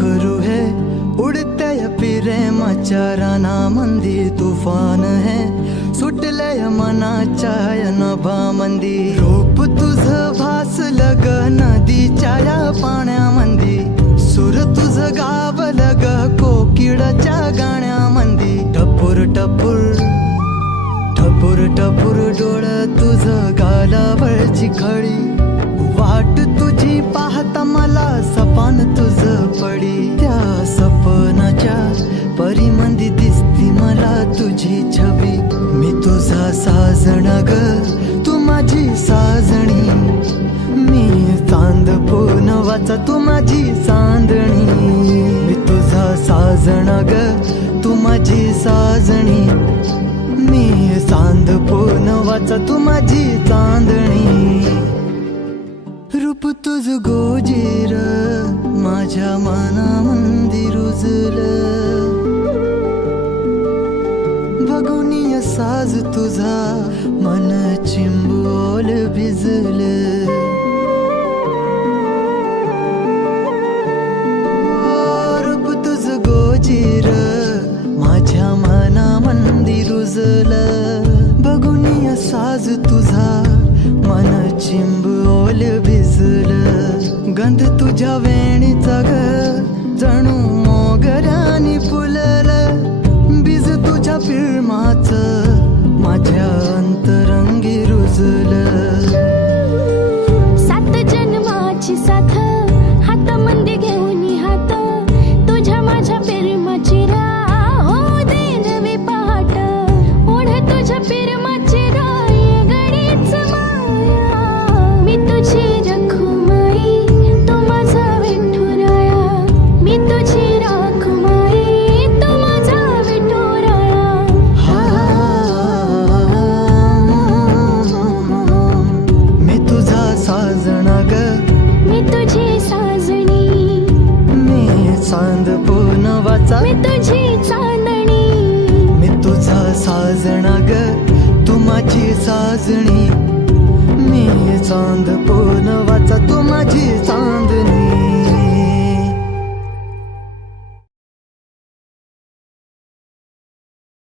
करू है उडत्या प्रेमाच्या रानामंदी तुफान है सुटलय मनाच्या नभामंदी रूप तुझं भासलं ग नदीच्या या पाण्यामंदी सुर तुझं गावलं ग कोकिळाच्या गाण्यामंदी टपूर टपूर टपूर टपूर डोळं तुझं गालावरची खळी वाट तुझी पाहता मला सपान तुझं पडी त्या सपनाच्या परीमंदी दिसती मला तुझी छबी मी तुझा साजण ग तू माझी साजणी मी चांद पूनवाचा तू माझी चांदणी मी तुझा साजण ग तू माझी साजणी मी चांद पूनवाचा तू माझी चांदणी रूप तुझ गोजीर माझ्या मनामंदी रुजलं बघुनिय साज तुझा मन चिंबोल भिजलं रूप तुझ गोजीर माझ्या मनामंदी रुजलं बघुनिय साज तुझा मन चिंबोल भिजलं गंध तुझ्या वेणीचा ग जणू मोगऱ्यानी फुललं बीज तुझ्या पिळमाचं माझ्या अंतरंगी रुजलं सात जन्माची साथ हातामंदी घेऊन हात तुझ्या माझ्या प्रेमाची राह हो दे नवी पहाट ओढ तुझ्या प्रेमाची राय गडीच माया मी तुझी रखुमाई तू माझा विठुराया मी तुझी रखुमाई तू माझा विठुराया मी तुझा साजणा ग मी तुझी साजणी मी चांद पूनवाचा मी तुझी चांदणी मी तुझा साजणा ग तू माझी साजणी मी चांद पूनवाचा तू माझी चांदणी